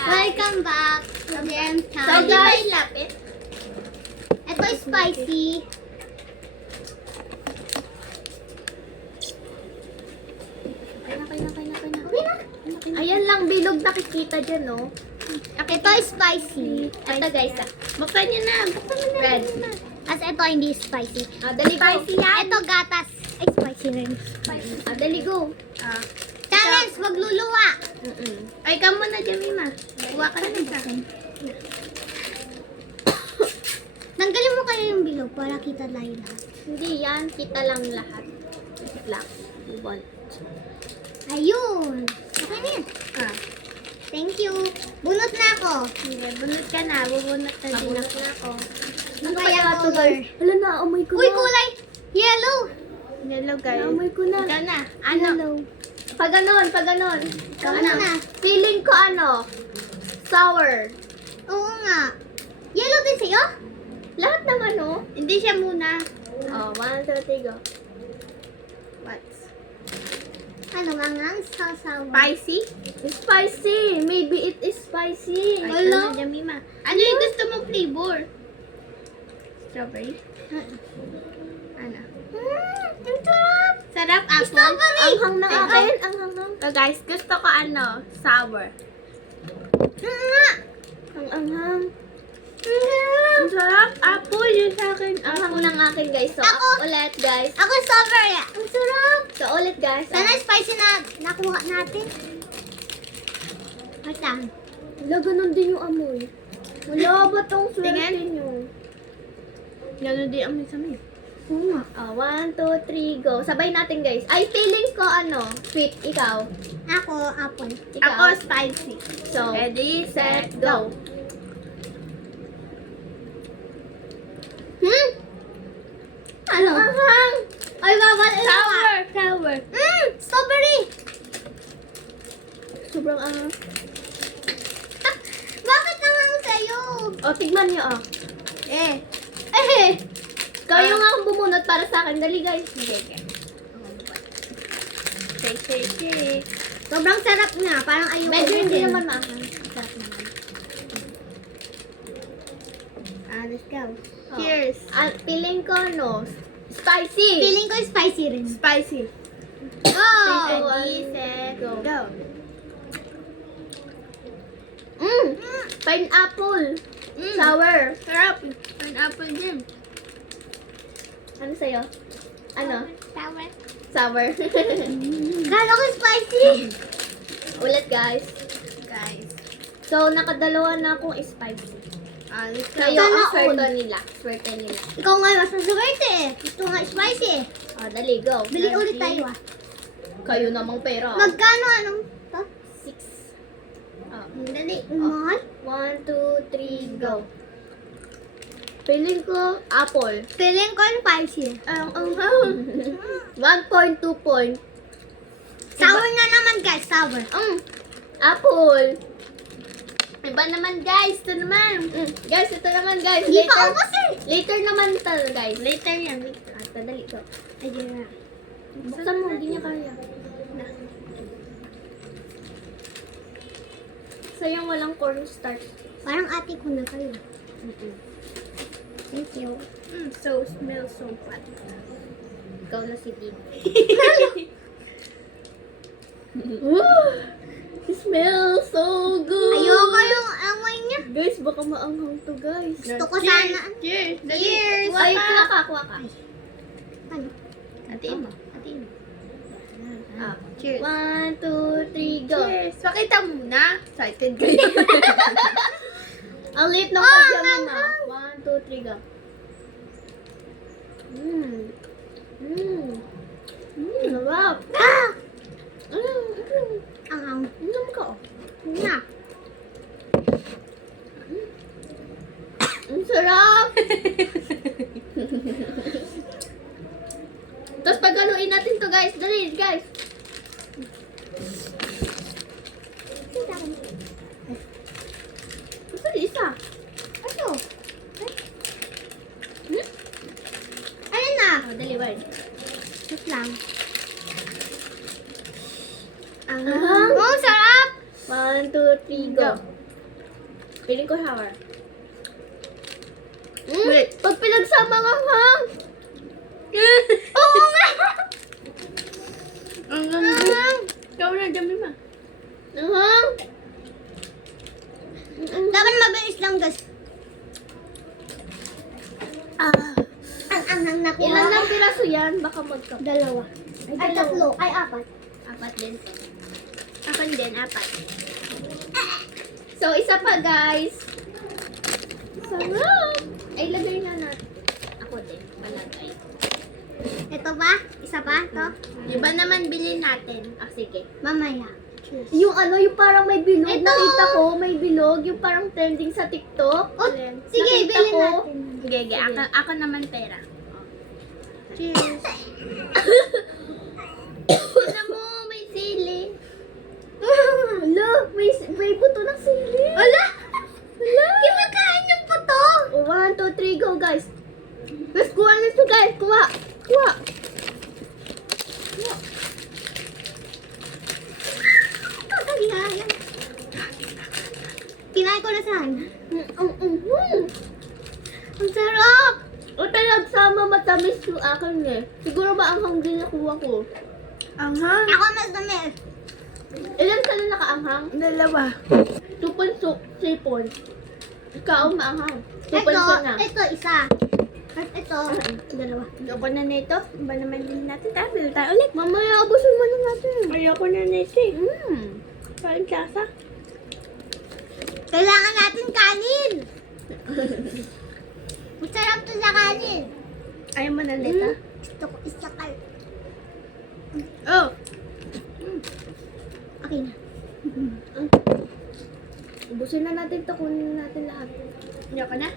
Welcome back again So time. guys, lapit. Ito is spicy. Kaya na. Okay na. Ayan lang, bilog nakikita dyan, no? Ito is spicy. Ito guys, Buksan niyo na. Red. As ito hindi spicy. Dali spicy yan. Ito gatas. Ay, spicy rin. Dali go. Challenge, magluluwa. Ay, ka muna, Jamima. Kuha ka na isa. Tanggalin mo kayo yung bilog para kita tayo lahat. Hindi yan, kita lang lahat. Wait lang. Move on. Ayun. Okay na yan. Thank you. Bunot na ako. Hindi, bunot ka na. Bubunot na din Bunot ako. na ako. Ano Ano kaya kaya to, color? guys? Wala na, amoy ko Uy, na. kulay. Yellow. Yellow, guys. Naamoy ko na. Ikaw na. Ano? Pag ganon. Ikaw Ano? na. Feeling ko sour. Oo nga. Yellow din sa'yo? Lahat naman, no? Hindi siya muna. 1, 2, 3, go. What? Ano nga nga? Sasawa. Spicy? Spicy. Maybe it is spicy. Ay, Wala. Ano, Jamima? Ano yung gusto mong flavor? Strawberry? Ano? Ang sarap. Sarap, apple? Strawberry. Ang hang na akin. Ang hang. So guys, gusto ko sour. Nga. Ang anghang. Ang sarap. Ang sarap. Apple yun sa akin. Ang hang ng akin, guys. So, Ako. ulit, guys. Ako strawberry. Ang sarap. So, ulit, guys. Sana spicy na nakuha natin. Wait lang. Wala, ganun din yung amoy. Wala ba tong swerte nyo? Ganun din amoy sa amin. Oo nga. 1, 2, 3, go. Sabay natin, guys. Ay, feeling ko, sweet. Ikaw. Ako, apple. Ako, spicy. So, ready, set, go. Ano? Anghang. Ay, bawal. Sour. Strawberry. Sobrang anghang. Bakit naman sa'yo? O, tigman nyo, Eh. Ikaw yung akong bumunot para sa akin. Dali, guys. Shake. Sobrang sarap na. Parang ayoko. Medyo hindi din. naman maanghang. Sarap naman. Let's go. Cheers. Feeling ko, spicy. Feeling ko spicy rin. Spicy. Go! Ready, set, go. Pineapple. Sour. Sarap. Pineapple din. Ano sa'yo? Ano? Sour. Sour. Kala ko spicy. Ulit, guys. So, nakadalawa na akong spicy. Kayo, ang swerte nila. Ikaw nga mas maswerte eh. Gusto nga spicy eh. Dali, go. Bili ulit tayo ah. Kayo namang pera. Magkano anong to? 6. Dali. Mahal? 1, 2, 3, go. Feeling ko, apple. Feeling ko spicy. 1 point, 2 point. Sour na naman guys, sour. Apple. Iba naman, guys. Ito naman. Guys, ito naman, guys. Hindi pa ubos eh. Later naman ito, guys. Later yan. Dali, go. Ayun na. Buksan mo, hindi niya kaya. Sayang walang cornstarch. Parang ate ko na kayo. Thank you. So, smells so bad. Ikaw na si Dee. It smells so good. Ayoko yung amoy niya. Guys, baka maanghang to, guys. Gusto ko sana. Cheers! Cheers! Ay, kuha ka. Ano? Atiin mo. Cheers. 1, 2, 3, go. Cheers. Pakita muna. Excited kayo. Ang lit ng pajama na. 1, 2, 3, go. Sarap. Ang Inom ka, na. Ang sarap! Tapos paghaluin natin to, guys. Dali, guys. Gusto isa. Ano? Alin na? Dali, wait. Wait lang. Ang Oh, sarap! 1, 2, 3, go. Piling ko sour. Wait, pag pinagsama ng hang. Oo nga! Ang hang. Ikaw na, dami ma. Ang hang. Dapat mabilis lang, guys. Ang anghang na Ilan lang piraso yan? Baka magkap. Dalawa. Ay, tatlo. Ay, apat. Apat din. Akin din, apat. So, isa pa guys. Sarap! Ay, lagay na natin. Ako din, palagay. Ito ba? Isa pa? Ito? Iba naman bilhin natin. Ah, sige. Mamaya. Yung ano, yung parang may bilog. Ito! Nakita ko, may bilog. Yung parang trending sa TikTok. Oh, sige, Nakita bilhin ko. natin. Sige. Ako naman pera. Cheers. Tignan mo, may sili. Hala, may buto ng sili. Wala! Kinakain yung puto! 1, 2, 3, go guys. Let's kuha nito guys. Kuha. Kinain ko na saan? Ang sarap! O talagsama matamis yung akin eh. Siguro maanghang din nakuha ko. Anghang? Ako mas dami. Ilan ka na nakaanghang? 2 punsok, sipon. Ikaw maanghang. 2 punsok na. Ito, isa. At ito, dalawa. Ayoko na nito. Ba naman din natin tayo? Bilo tayo ulit. Mamaya, abusin mo na natin. Ayoko na nito eh. Parang kasa. Kailangan natin kanin. Masarap to sa kanin. Ayaw mo na nito? Gusto ko isakal. Oh! Okay na. Ubusin na natin to. Kunin na natin lahat. Ayoko na?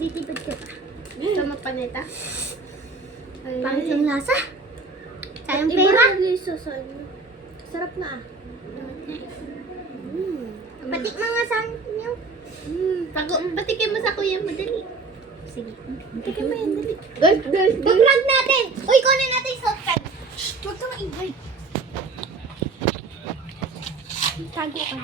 Titipid ka pa. Gusto mo pa nito? Pangit yung lasa. Sayang Iba pera. ang liso sa ano. Sarap na ah. Patik mga sa inyo. Patikin mo sa kuya mo, dali. Sige. Patikin mo yan, dali. Guys. Pag-vlog natin. Uy, kunin natin yung softcard. Shh, huwag ka maingay. Tago ka.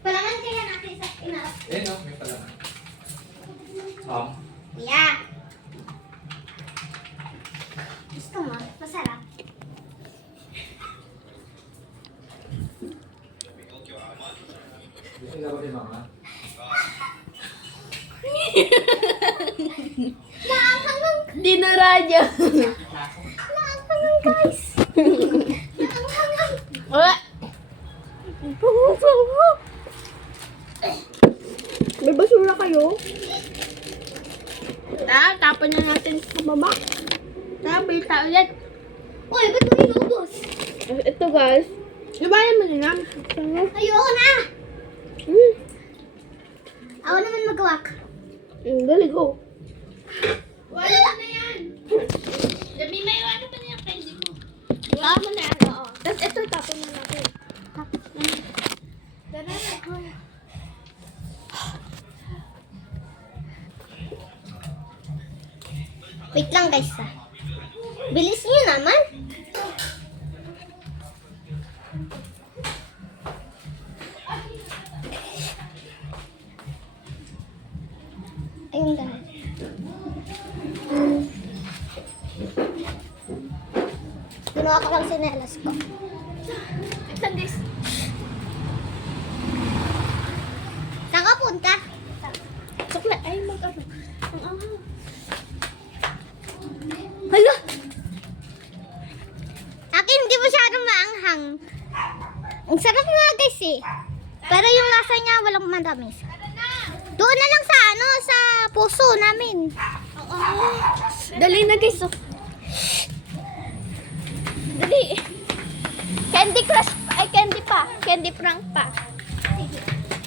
Palangan kaya natin sa inaas. No, may pala. Yeah. Gusto mo? Masarap. Gusto na ba ni Mama? Naanghang. Dinoradyo. Naanghang, guys. Naanghang. Wala. May basura kayo? Tapon na natin sa baba. Bili tayo ulit. Uy, ba't mo inubos? Ito guys. Nabayan mo na. Ayoko na. Ako naman magawak. Dali, go. Wala na yan. Dami may wala pa na yung candy mo. Wala mo na yan, oo. Tapos ito, tapon na natin. Tara na. Wait lang guys ha. Bilis niyo naman. Ayun guys. Ginawa ko lang sinelas ko. Ito guys. Saan ka punta? Sukla, ay mag-ano. Ang anghang. Hala! Akin hindi masyadong maanghang. Ang sarap nga guys eh. Pero yung lasa niya walang matamis. Doon na lang sa ano, sa puso namin. Dali na guys. Dali. Candy crush, ay candy pa. Candy prank pa.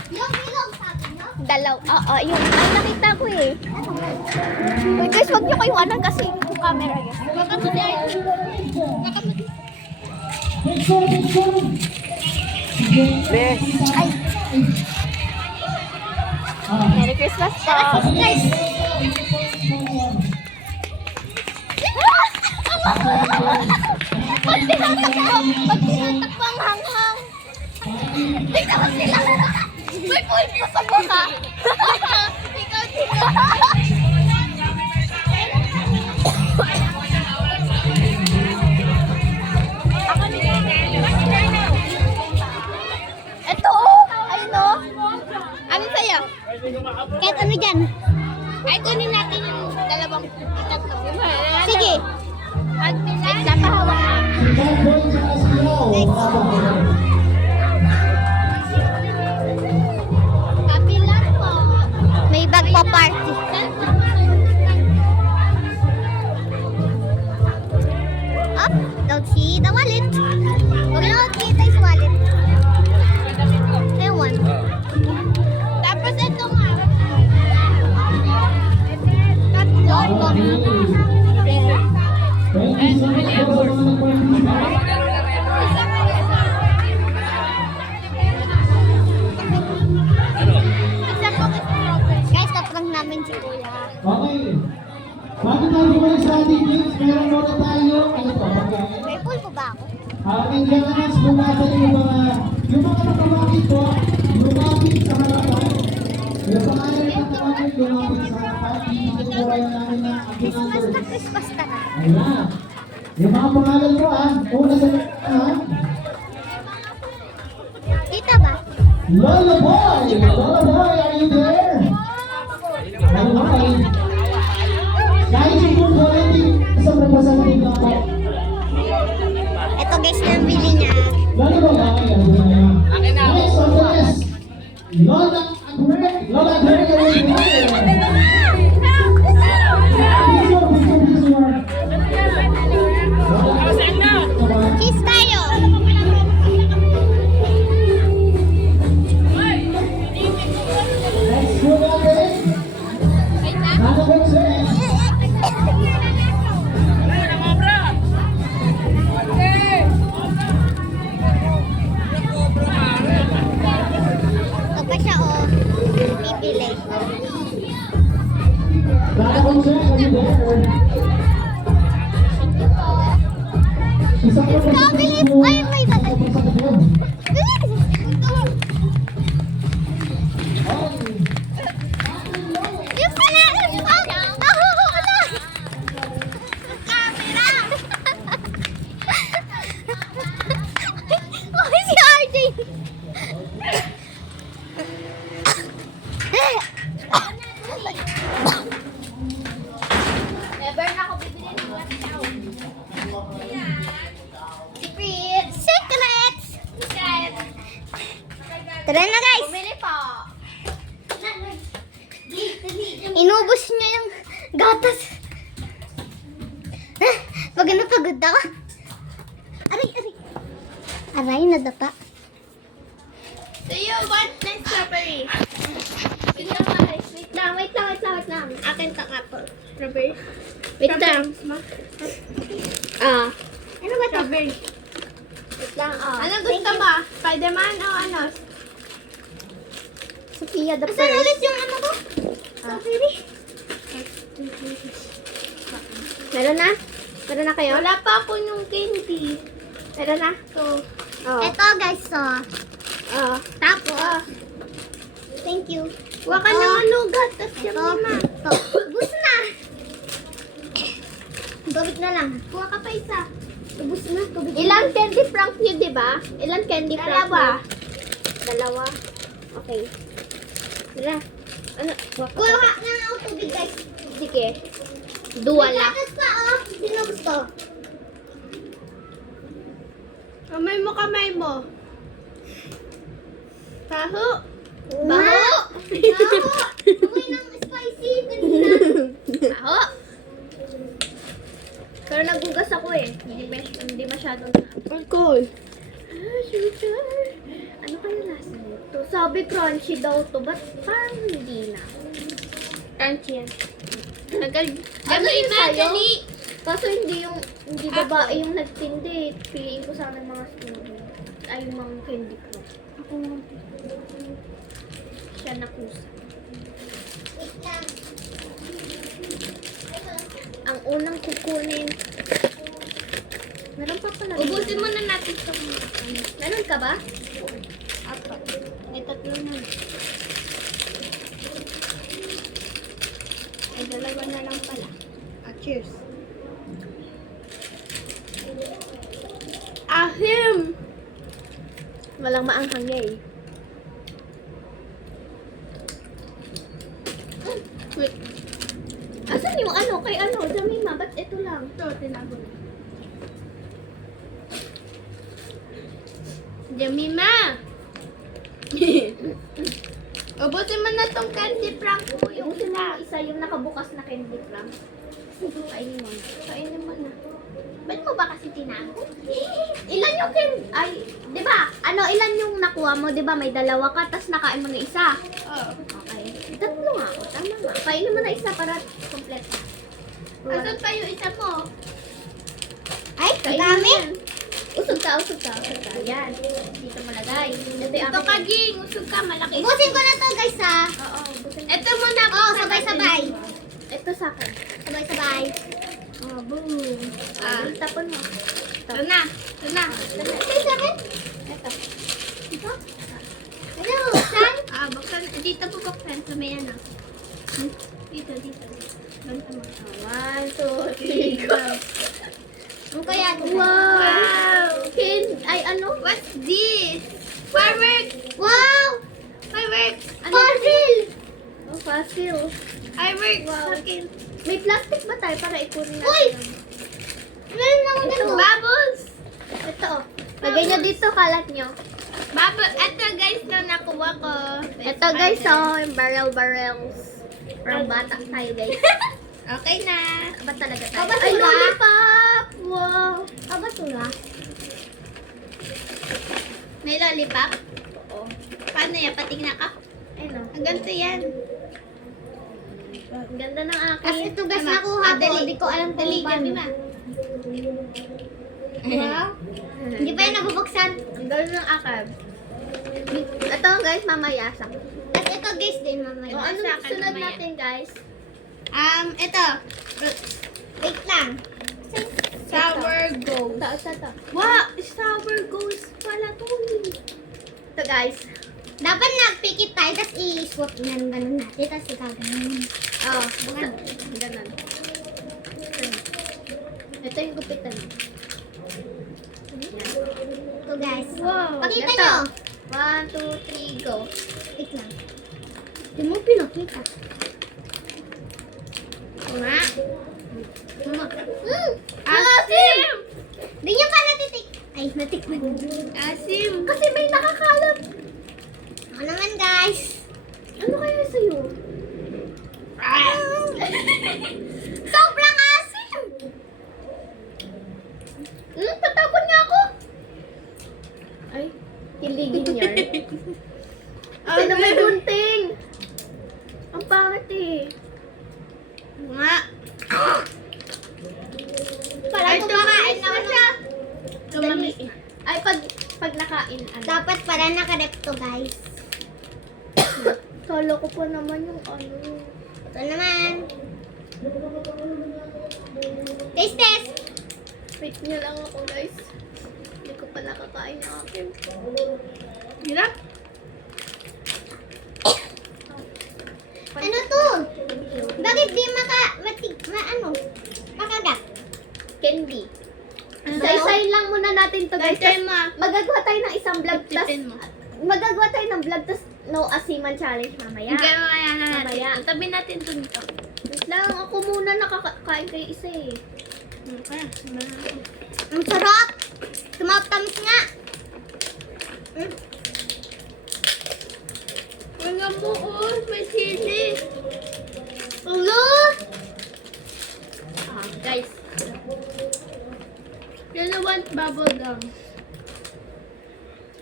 Yung ilog sabi nyo? Dalaw. Oo, yun. Ay, nakita ko eh. Uy, guys, huwag niyo kayong anan kasi yung camera yun. Baka mo dahil. Ay. Merry Christmas po. Guys! Pag tinatak mo ang hanghang. Tingnan mo sila. May pulpo sa mukha. Ito oh. Ayun oh. Ano sa'yo? Kahit ano dyan. Ay, kunin natin yung dalawang itatlo. Sige. Pag pinapahawak na. Kapilan po. May bag po party. Up, don't see the wallet. Huwag na makikita yung wallet. Ewan. Tapos ito nga. Tatlo. Guys, tapos namin si Kuya. Okay. Bago tayo bumalik sa ating games, meron muna tayo. Ano to? Okay. May pulpo ba ako? Ating gentlemen, bumasa yung mga nakabakit po, lumapit sa harapan. Yung pangalan ng nakabakit, lumapit sa harapan. Pinagkukuray namin ng ating numbers. Christmas ka na. Ayan. Yung mga pangalan mo una sa Kita ba? Lola Boy! Lola Boy, are you there? Lola Boy. Kahit siguro po hindi isang representative lang po. Ito guys, nabili niya. Lola Boy, okay. Next on the list, Lola Agurek. Lola Agurek, are you there? Kiss tayo. Next group natin. Nana Bonses. Ito pa siya oh. Bibili. Nana Bonses, are you there? Isang Kabilis! Ay, may tatay. Yung pala! Nahuho ko na! Camera! Ay, si RJ! Never na ako bibili ng Secrets! Tara na guys! Bumili po! Inubos niya yung gatas. Pag napagod ako. Aray, aray. Aray, nadapa. Do you want the strawberry? Wait lang. Akin tang apple. Strawberry? Wait lang. Ano ba ito? Strawberry. Wait lang, oh. Ano gusto mo? Spider-Man o ano? Sophia the First. Asan ulit yung ano ko? Strawberry. Meron na? Meron na kayo? Wala pa ako yung candy. Meron na? So, Ito guys, so. Tapos. Thank you. Huwag ka na manugat. Tapos yung Ito. lima. Ito. Ubus na. Tubig na lang. Kuha ka pa isa. Ubus na. Tubig Ilang candy frank yun, di ba? Ilang candy frank Dalawa. yun? Dalawa. Okay. Tara. Ano? Kuha ka na ako tubig guys. Sige. Dua May lang. gatas pa oh. Sino gusto? Kamay mo. Taho. Baho! Baho. Baho! Amoy ng spicy kanina. Taho. Pero nagugas ako eh. Hindi masyadong alcohol. Sugar. Ano kaya lasa nito? Sabi crunchy daw to, but parang hindi na. Crunchy yan. Ano yung sa'yo? Kaso hindi babae yung nagtindi. Piliin ko sana ng mga student. Ay, yung mga candy ko. Ako naman. Siya nakusa. Wait lang. Ang unang kukunin. Meron pa pala. Ubusin mo na natin itong Meron ka ba? apat. May tatlo na. Ay, dalawa na lang pala. Cheers. Ahim! Walang maanghang eh. Wait. Asan yung ano? Kay ano? Jamima, ba't ito lang? Ito, tinago na. Jamima! Ubusin mo na tong candy prank ko. Yung isa yung nakabukas na candy prank. Kainin mo na. Kainin mo na. Ba't mo ba kasi tinago? Ilan yung ay, di ba? Ano, ilan yung nakuha mo? Di ba may dalawa ka, tas nakain mo na isa. Oh. Okay. Tatlo nga ako, tama nga. Kainin mo na isa para kompleto. Asan pa yung isa mo? Ay, Kainin dami. mo yan. Usog ka, usog ka, usog ka. Yan. Dito malagay. Ito yung Ito akin. ka, Ging. Usog ka, malaki. Busin ko na to, guys, ha? Oo, busin. Ito muna. Oo, buksan sabay-sabay. natin. Ito sa akin. Sabay-sabay. Oh, boom. Ah. Tapon mo. Ito na. Ito na. Ito sa akin? Ito. Ito? Ano, saan? Buksan. Dito po buksan. Sa may ano. Dito. Ganito mo. 1, 2, 3, go. Ano kaya ito? Wow! Ay, ano? What's this? Fireworks! Wow! Fireworks! Puzzle! Oh, puzzle. Fireworks! Wow. Akin. May plastic ba tayo para ikunin natin? Uy! Meron naman Ito. ito. Bubbles! Ito, oh. Lagay nyo dito, kalat nyo. Bubble. Ito guys na nakuha ko. Ito guys, oh, yung barrels. Parang bata tayo guys. Okay na. Ba't talaga tayo? Kabasura. Ay, lollipop! Wow! Kabasura? May lollipop? Oo. Paano yan? Patignan ka? Ayun, oh. Ang ganito yan. Ang ganda ng akin. As ito guys, Ama, nakuha ko. dali. Di ko alam kung Dali, paano. Jamima. Wow. Hindi pa yung nabubuksan. Ang ganda ng akab. Ito guys, mamaya sa. At ito guys din mamaya. O, ano Sa akin sunod mamaya. natin guys? Ito. Wait lang. Sour Ghost. Ito. Wow! Sour Ghost pala to. Ito guys. Dapat nagpikit tayo, tapos i-swap na ng ganun natin, tapos ikaganon. Oh, ganun. Ganun. Ito yung gupitan. Ito guys. Wow. Pakita Ito. nyo. 1, 2, 3, go. Wait lang. Hindi mo pinakita. Nga. Asim! Di niya pa natitik. Ay, natikman. Asim. Kasi may nakakalat. Ako naman guys. Ano kaya sa'yo? Sobrang asim! Tatapon niya ako. Ay, kiligin yan. Sino may gunting? Ang pangit eh. Nga. Parang kumakain naman siya. Tumami. Ay, pag nakain, ano? Dapat para nakarep to guys. Kala ko pa naman yung ano. Ito naman. Taste test. Wait niyo lang ako guys. Hindi ko pa nakakain yung akin. Hirap. Ano to? Bakit di makagat? Candy. Ano? Say-say lang muna natin to guys. Gantay mo. Magagawa tayo ng isang vlog. Tas, Titin mo. magagawa tayo ng vlog. Tas no asiman challenge mamaya. Hindi mo kaya na natin. Mamaya. Tabi natin ito nito. Wait lang, ako muna nakakain kayo isa eh. Ang sarap! Tumatamis nga! Wala mo, may sili. Ulo! Guys, You don't want bubble gum.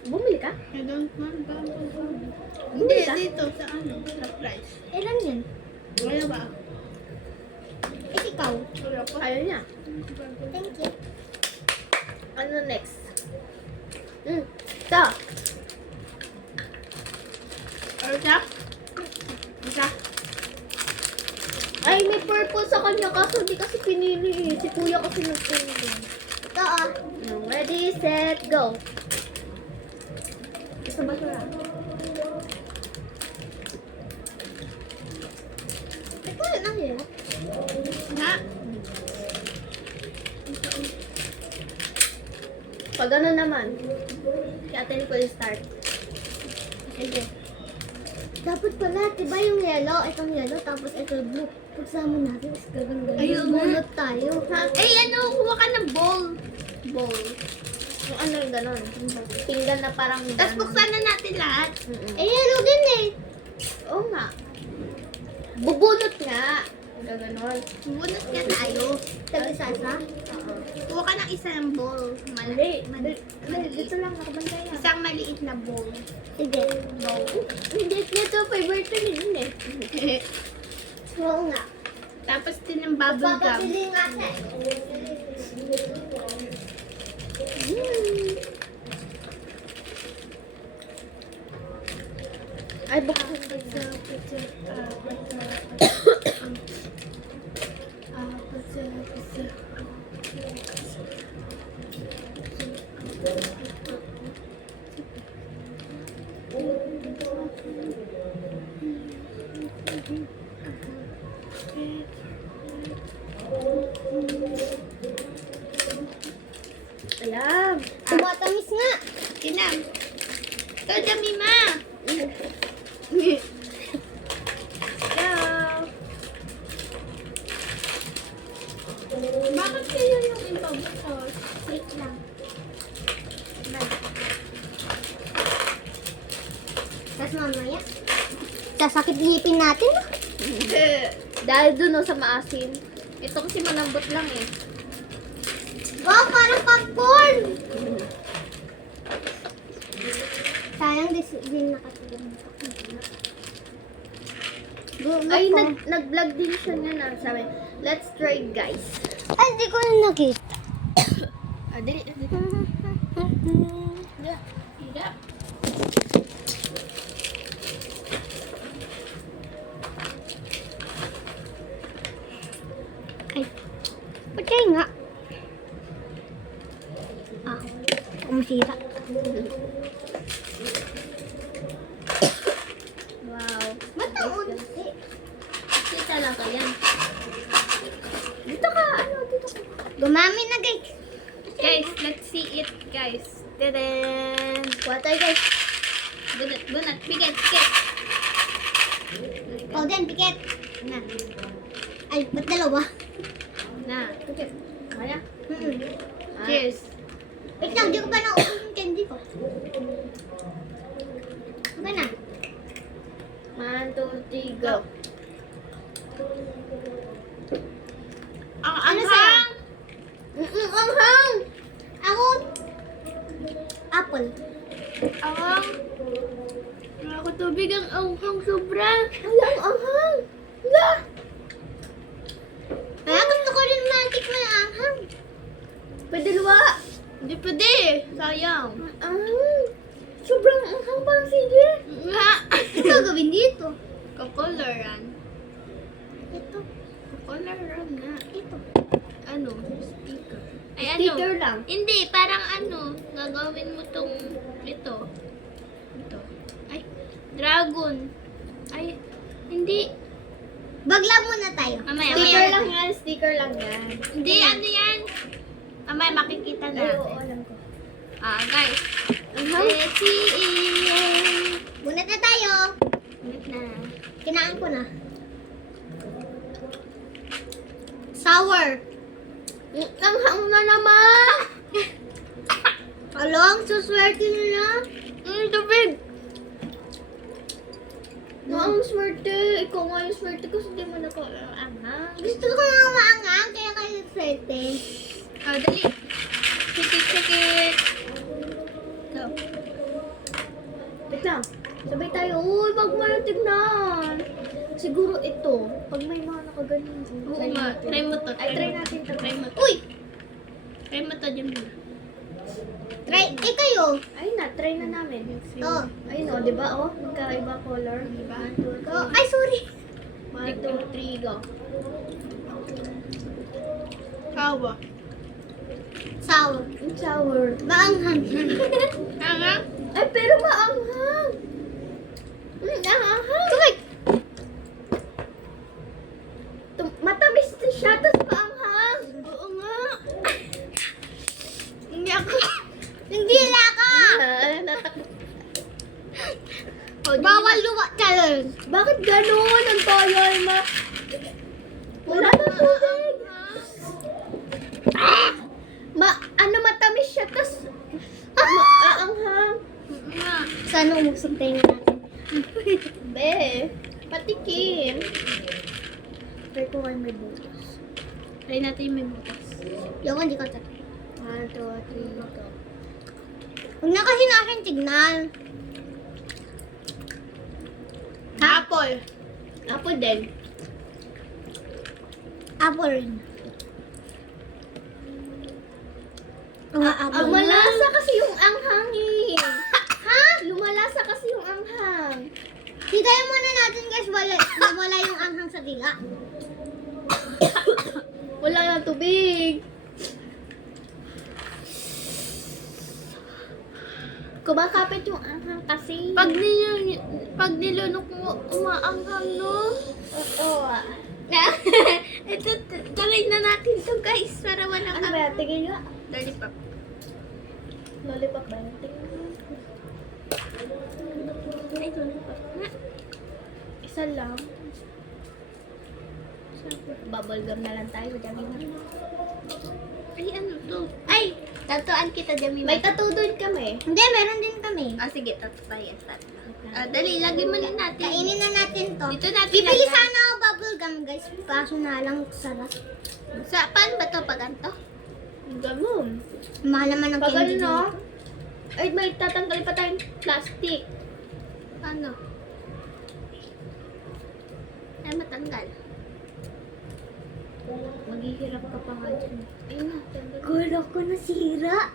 bumili ka? I don't want bubble gum. Hindi, dito sa sa price. Ilan yan? Wala ba? Ikaw. Wala pa. Ayaw niya. Thank you. Ano next? Ito. Isa? Isa? Ay, may purple sa kanya kaso di kasi pinili eh. Si kuya kasi nagpili. Ito Ito ah. Ready, set, go. Gusto ba siya? Ito yun ang hirap. Ha? Pag ano naman, si Ate Nicole start. Sige. Dapat pala, diba yung yellow, itong yellow, tapos ito blue. Pagsama natin, is gaganda. Ayun nga. Bunot tayo. Eh, ano, kuha ka ng bowl. Bowl. Yung ano yung ganon. Pinggan na parang Tapos ganon. buksan na natin lahat. Mm-mm. Eh, yellow din eh. Oo nga. Bubunot nga. Gaganon. Bunot ka tayo. Tabi-sasa. Kuha ka ng isang bowl. Mali. Maliit. Dito lang, nakabantay yan. Isang maliit na bowl. Sige. Bowl. Hindi, ito, favorite ko din eh. Oo nga. Tapos din ng bubble gum. Papapili nga siya. Ay, buksan ko Alam. Tumatamis nga. Kinam. Ito, Jamima. Alam. Bakit kayo yung ibabatos? Wait lang. Tapos mamaya, sasakit ngipin natin. Dahil dun no, sa maasim. Ito kasi malambot lang eh. Wow, parang popcorn! Sayang din nakatulong. Ay, nag-vlog din siya nga na. Sabi, let's try guys. Ay, hindi ko na nakita. Dali. Yeah. Ay, patay nga. Ah, umusira. Wow. Ba't ang unti? Kita lang ka yan. Dito ka, dito ka. Gumamit na guys. Guys, let's see it, guys. Tadaan! Water, guys. Bunat. Bigat. O din, pikit. Na. Ay, ba't dalawa? Na. Okay. Kaya? Hmm. Cheers. Wait lang, di ko pa naubos yung candy ko. Okay na. 1, 2, 3, go. Ano sa'yo? Ang hang! Ako, apple. Awang. Ako tubig ang anghang sobra. Wala ang anghang. Wala. Kaya gusto ko rin matikman ang anghang. Pwede luwa. Hindi pwede. Sayang. Sobrang anghang parang sige. Nga. Ano gagawin dito? Kakoloran. Ito. Kakoloran na. Ito. Ano? Sticker. Ay, ano? Sticker lang. Hindi, parang ano. Gagawin mo tong ito. Ito. Ay, dragon. Ay, hindi. Bagla muna tayo. Mamaya, Sticker mamaya. lang. Sticker lang yan. Hindi, ano yan? Mamaya makikita natin. alam ko. Guys. Let's see it. Bunot na tayo. Ulit na. Kinain ko na. Sour. Nanghang na naman. Along, suswerte nyo na. Tubig. Ang swerte. Ikaw nga yung swerte ko. Hindi mo na ko anghang. Gusto ko nga maangang, kaya kayo swerte. Dali. Sikit. Go. Wait lang. Sabay tayo. Uy, wag mo yung tignan. Siguro ito. Pag may mga nakaganyan. Oo nga. Try mo to. Ay, try natin to. Try mo to. Uy! Try mo to dyan muna. Try, kayo. Ayun na. Try na namin. Oh. Ayun o. Diba o? Magkaiba color. Diba? 1, 2, 3. Go. Ay, sorry. 1, 2, 3, go. Kawa. Sour. Sour. Maanghang. Anghang? Ay, pero maanghang. Anghang. Correct. Matamis na siya, tapos maanghang. Oo nga. Hindi ako. Hindi na ka. Bawal luwa challenge. Bakit ganun? Ang toyol ma. Wala na tubig. Matamis siya, tapos maanghang. Sana umusog tayo natin. Be, patikim. Try ko kayo may butas. Try natin yung may butas. Yung hindi ko tatry. 1, 2, 3, go. Huwag na kasi natin tignan. Apple. Apple din. Apple rin. Ang malasa kasi yung anghang eh. Ha? Lumalasa kasi yung anghang. Higayin muna natin guys, wala yung anghang sa dila. Wala na tubig. Kumakapit yung anghang kasi. Pag nilunok mo, umaanghang, no? Oo. Ito, try na natin to guys, para walang Ano ba yan? Tigil nga. Lollipop. Lollipop ba yan? Tigil nga. Ay, lollipop nga. Isa lang. Bubble gum na lang tayo. Dami na. Ay, ano to? Ay, tatuan kita, Demi. May tattoo doon kami. Hindi, meron din kami. Sige, tattoo tayo. Dali, lagyan mo na natin. Kainin na natin to. Dito natin bibili sana ako bubble gum, guys. Kaso na lang, sarap. Paano ba to pag ganito? Ganun. Mahal naman ang Pag candy ano, dito. ay may tatanggalin pa tayong plastic. Ano? Ay, matanggal. Maghihirap ka pa nga dyan. Ayun na. Kala ko nasira.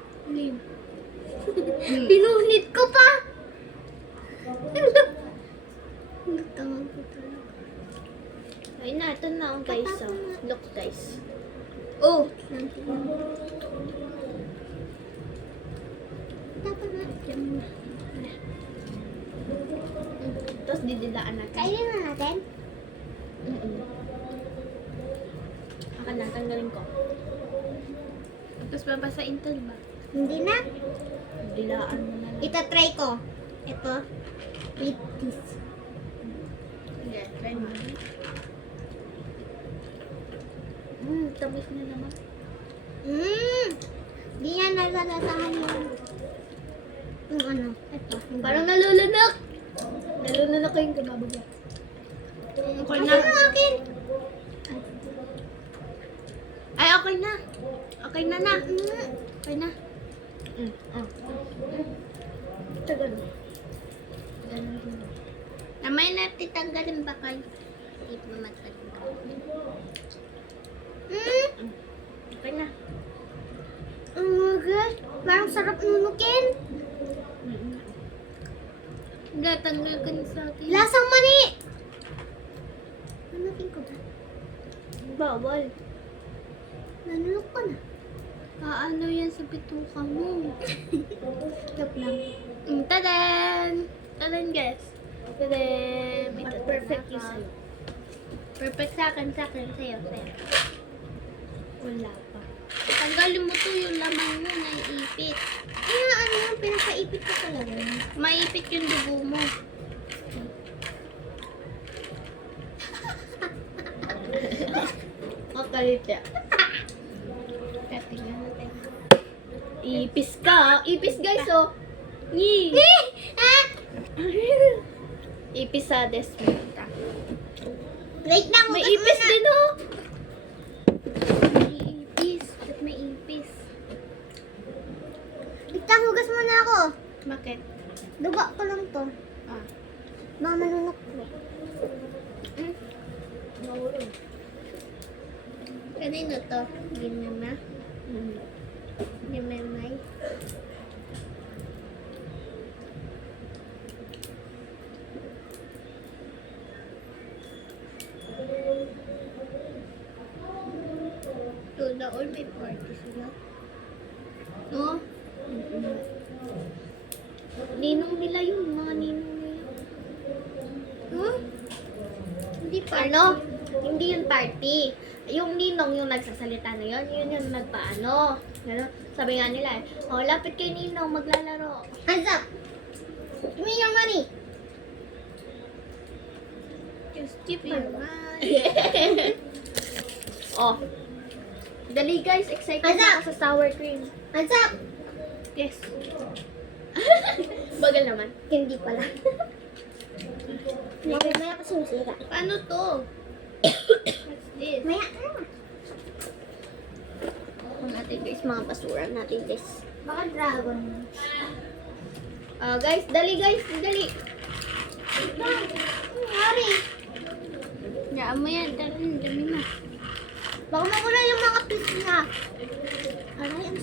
Pinunit ko pa! Tama ko talaga. Ay na, ito na ang guys. Look guys. Oh! Dapat na. Tapos didilaan natin. Kainin na natin? Akan na, tanggalin ko. Tapos babasain to, diba? Hindi na. Dilaan mo na. Itatry ko. Ito. With this. Yeah, try mo. Tamis na naman. Di yan nalalasahan yung ano. Ito. Parang nalulunak. Nalulunak ko yung kumabaga. Okay na. Ano akin? Ay, okay na. Okay na na. Okay na. Tagal. Namay natin tanggalin ba kayo? Hindi pa matanggal. Okay na. Oh my God. Parang sarap nunukin. Hindi, tanggal ka na sa akin. Lasang mani. Nunukin ko ba? Bawal. Nanunok ko na. Ano yan sa bituka mo? Joke lang. Tadan! Tadan guys. Tadan! May tadan Perfect ako. yung sa'yo. Perfect sa akin, sa'yo. Wala pa. Tanggalin mo to yung laman mo, naiipit. Kaya ano yung pinakaipit ko talaga. Maipit yung dugo mo. Makalit ya. Tingnan natin. Ipis ka. Ipis guys oh. Ni. Ipis sa desmenta. Wait lang. May hugas ipis muna. din oh. May ipis. Ba't may ipis? Wait lang, hugas muna ako. Bakit? Duga ko lang to. Ah. Baka manunok ko. Mahulog. Kanino to? Ginana? Ginanay? To the all may party sila. Ninong nila yun, mga ninong nila. Huh? Hindi pa. Ano? Hindi yun party. Yung ninong yung nagsasalita na yun, yun yung nagpaano. Ano? Sabi nga nila, oh, lapit kay ninong, maglalaro. Hands up. Give me your money. Just keep your Oh. Dali guys, excited Hands na up! ako sa sour cream. Hands up. Yes. Bagal naman. Hindi pala. Maya kasi masira. Paano to? What's this? Maya. Ang natin guys, mga basura natin guys. Baka dragon. Guys, dali guys, dali. Sorry. Yaan mo yan, dali mo. Baka mawala yung mga piece niya. Aray, ang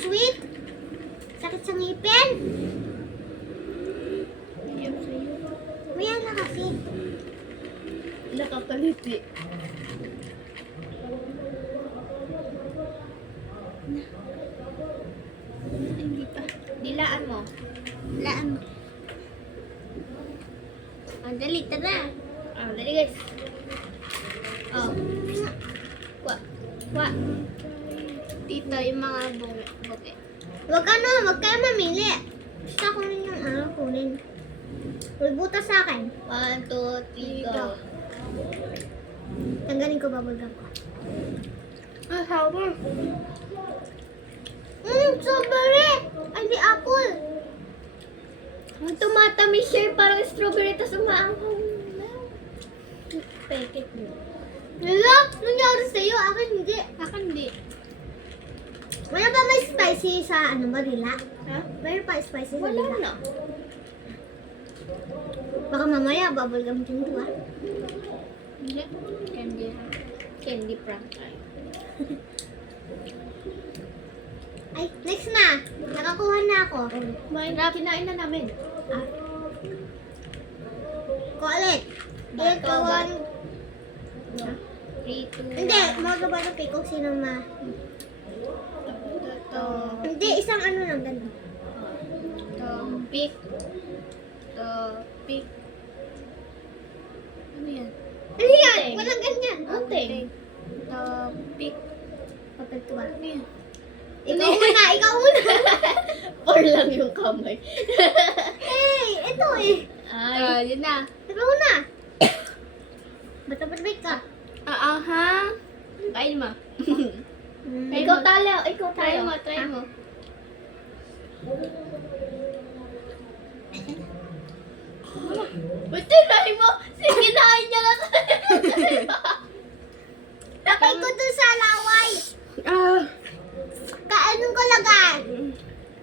sweet. Sakit sa ngipin. Maya na kasi. Nakakaliti. Hindi pa. Dilaan mo. Laan mo. Dali, tara. Dali guys. Wa. Dito yung mga buke. Wag kayo mamili. Basta kunin yung kunin. May butas sa akin. 1, 2, 3, go. Tanggalin ko babagam ko. Sour. Strawberry! Ay, di apple. Ang tumatamis siya, parang strawberry, tas umaanghang na. Pekit mo. Lala, nangyari sa'yo. Akin hindi. Akin di. Wala ba may spicy sa Manila? Ha? Mayroon pa spicy sa Wala Manila? na. Baka mamaya bubblegum din ito ah. Hindi. Candy. Candy prank tayo. Ay, next na. Nakakuha na ako. Kinain na namin. Ko ulit. Bato, Ito, bato. 3, 2, Hindi, magabato pick kung sino ma... Hindi, isang ano lang ganun. Topic. Topic. Ano yan? Ano yan? Uteng. Walang ganyan. Uteng. Topic. Kapag tuwa. Ano yan? Ikaw muna, ikaw muna. Or lang yung kamay. Hey, ito eh. Yun na. Ikaw muna. Bato-bato ka. Ha? Kain mo. Try Ikaw talo. Ikaw Try tayo. mo, Try mo. Ba't try mo? Sige, nahin niya na Lagay ko dun sa laway. Kaanong ko lagay?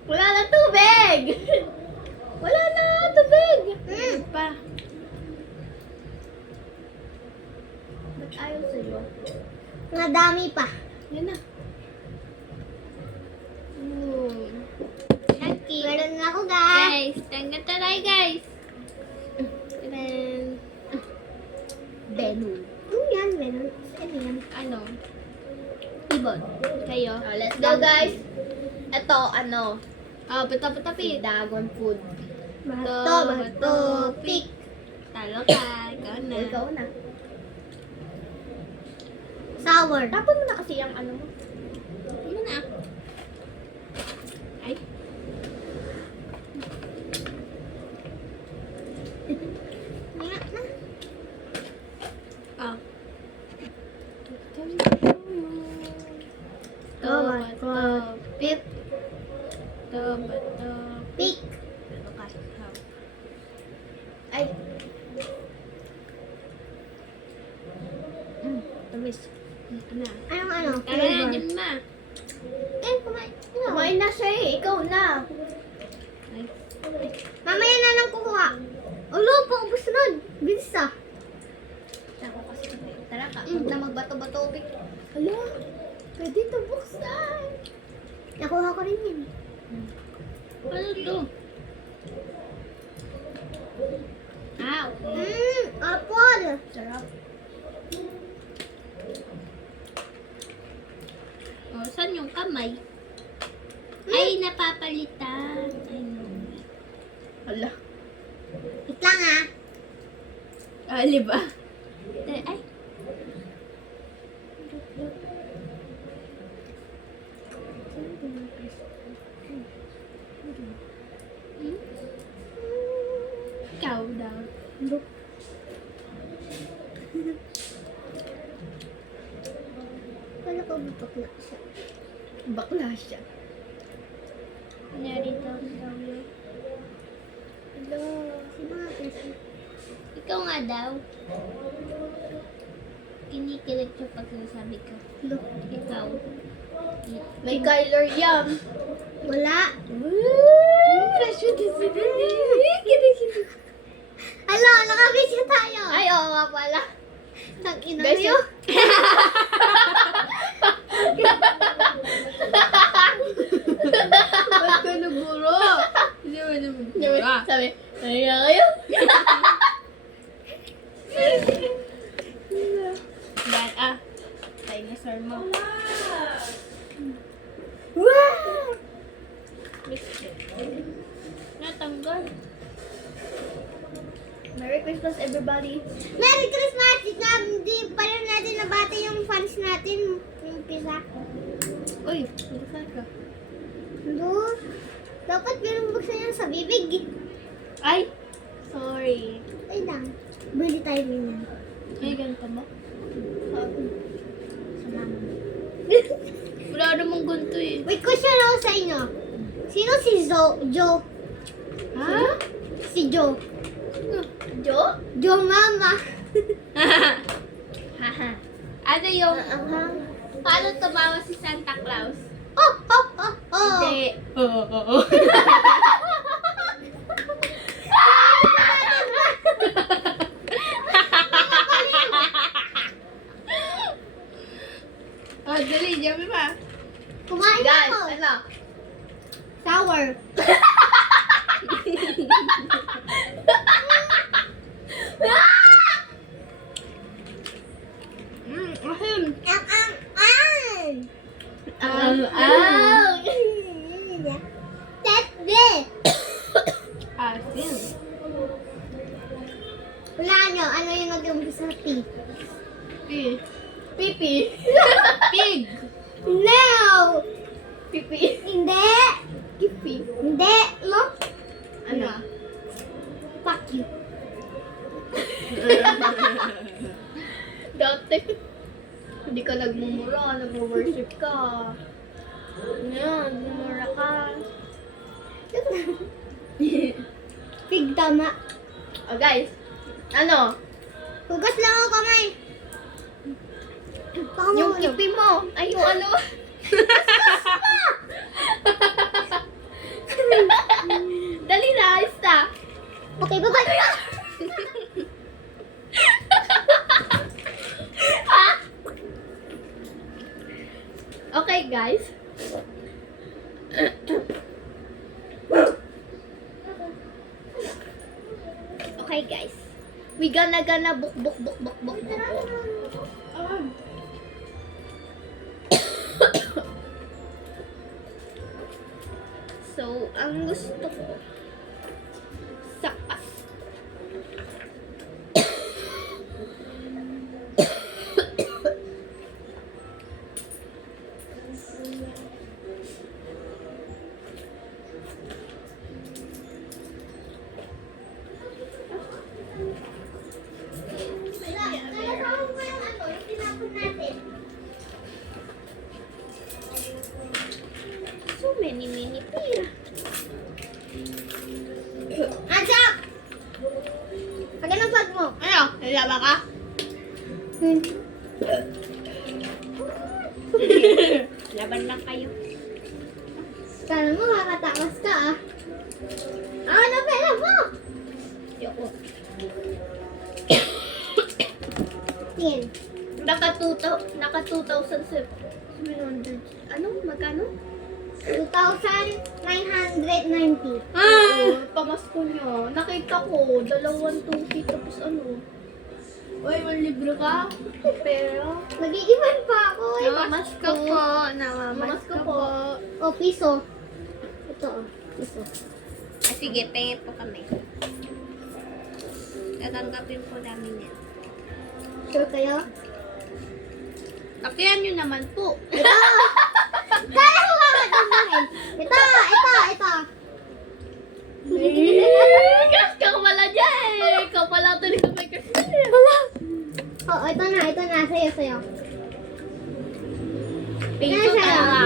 Wala na tubig! Wala na tubig! Pa. Ba't ayaw sa'yo? Madami pa. Yan na. Thank you. Meron na ako, guys. Guys, tanggal tayo guys. Then, Venom. Ano yan? Meron. Ano yan? Ano? Ibon. Kayo. let's Go go. guys. Ito, ano? Patapi. Dragon food. Bato, pick. Talo ka. Ikaw na. Ikaw na. Sour. Tapon mo na kasi yung ano mo. Ano na? Ay. Nga na. Ah. Pip. Bato. Pick. Ay. Tamis. Na. Anong ano? Tara na, dyan ma. Kumain. Kumain na siya eh. Ikaw na. Ay. Mamaya na lang kukuha. Ulo, paubos nun. Bilis ah. Ako kasi tara ka. Huwag na magbato-bato. Hala. Pwede ito buksan. Nakuha ko rin yun. Ano to? Okay. Apple. Sarap. Oh, saan yung kamay? Ay, napapalitan. Ay, no. Wala. Wait lang ah. Ali ba? Ay. Ikaw daw. Wala ko bakla siya. Bakla siya. Kunyari daw yun. Hello. Sino nga kasi? Ikaw nga daw. Kinikilig siya pag sinasabi ka. Look, ikaw. May Kyler Yam. Wala. Crush mo din si Dali. Hala, nakabisya tayo. Ay, oo nga pala. Tang ina Guys, mo. Ba't ka naguro? Hindi mo naguro. Sabi, ay na kayo. Dan, dinosaur mo. Wow! Natanggal. Merry Christmas, everybody. Merry Christmas! Hindi pala natin nabati yung fans natin. Yung pisa. Uy, nagkasan ka. Hello? Dapat meron buksan yan sa bibig. Ay, sorry. Ay lang. Bili tayo ganyan. Ay, ganito mo? Sa mama. Wala namang ganito eh. Wait, question ako sa inyo. Sino si Joe? Ha? Si Joe. Jo? Joe Mama. Haha. Ano yung, Aha. paano tumawa si Santa Claus? Oh, oh, oh, oh. Hindi. Oo. Oh, dali, dami pa. Kumain Guys, ako. ano? Sour. Ahem. Ang. That's it. Asim. Wala nyo. Ano yung nag-umpisa sa P? Pipi. Pig. No! Pipi. Hindi. Pipi. Hindi. No? Ano? Fuck you. Dati. Hindi ka nagmumura, nag-worship ka. Ngayon, nagmumura ka. Pig tama. Oh guys, ano? Hugas lang ako kamay. Baka Yung mahulog. kipi mo. Ay, yung ano? Dali na, ayos na. Okay, baba na. Okay, guys. Okay, guys. We gonna book. So, ang gusto ko sa Nalasahan ko yung ano, yung tinapon natin. so many pira. Ajak! Pagyan ang bag mo. Ano? Nalaba ka? Laban lang kayo. Kala mo, makatakas ka ah. Ano pera mo? Yoko. Yan. Naka 2,700. Ano? Magkano? 2,990. Pamasko nyo. Nakita ko, 2,200 tapos ano? Uy, may libro ka? Pero, Nag-iiwan pa ako eh. namasko po. Namasko po. O, piso. Ito oh, piso. Sige, tingin po kami. Tatanggapin po namin yan. Sure kayo? Takihan nyo naman po. Kaya ko nga matambahin. Ito. Crush ka pala dyan. Ikaw pala ito ni Kamay Crush. Oo, ito na. Sa'yo. Pinso Sa'yo. talaga.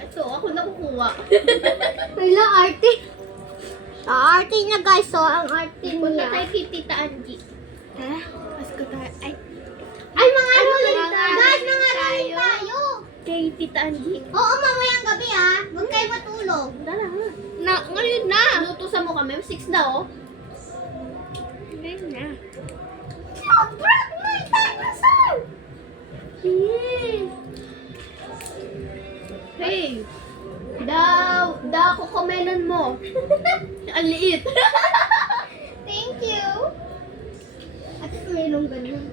Ito, ako nakukuha. Wala, arte. Arte niya guys, so ang arte Punta niya. tayo kay Tita Angie. Ha? Mas ko tayo. Ay, mga rolling mga guys, mga rolling rolling tayo. tayo. Kay Tita Angie. Oo, mamayang gabi ha. Huwag kayo matulog. Dala ha. Ngayon na. Lutusan mo kami. 6 na oh. Ngayon na. Sobrang may dinosaur! Hey! Cocomelon mo. Ang liit. Thank you. At mayroong ganun.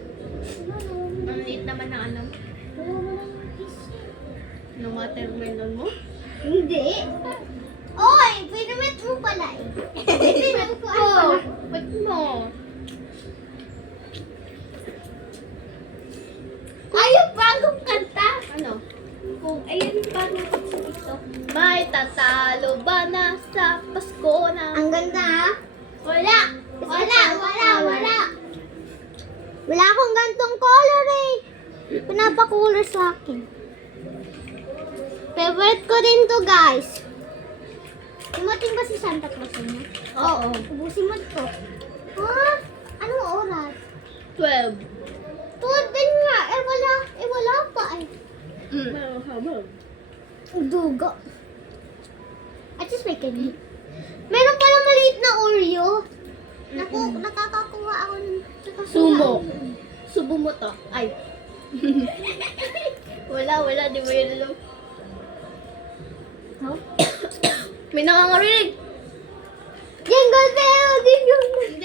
Ang liit naman ng ano. Ng watermelon mo. Hindi. Oy, pinamit mo pala eh. Pinamit ko Oh, ba't mo? Ay, yung bagong kanta. Ano? Kung ayun pa na sa TikTok. May tatalo ba na sa Pasko na? Ang ganda ha? Wala. Wala akong gantong color eh. Pinapakulor sa akin. Favorite ko rin to guys. Dumating ba si Santa Claus niya? Oo. Ubusin mo to. Ha? Anong oras? 12. Tuwad din nga. Wala pa eh. Dugo. At least may kanina. Meron pala maliit na Oreo. Nakakakuha ako ng... Sumo. Subo mo to. Ay. wala. Di mo yun alam. Huh? May nakangarinig. Jingle bell! Jingle bell!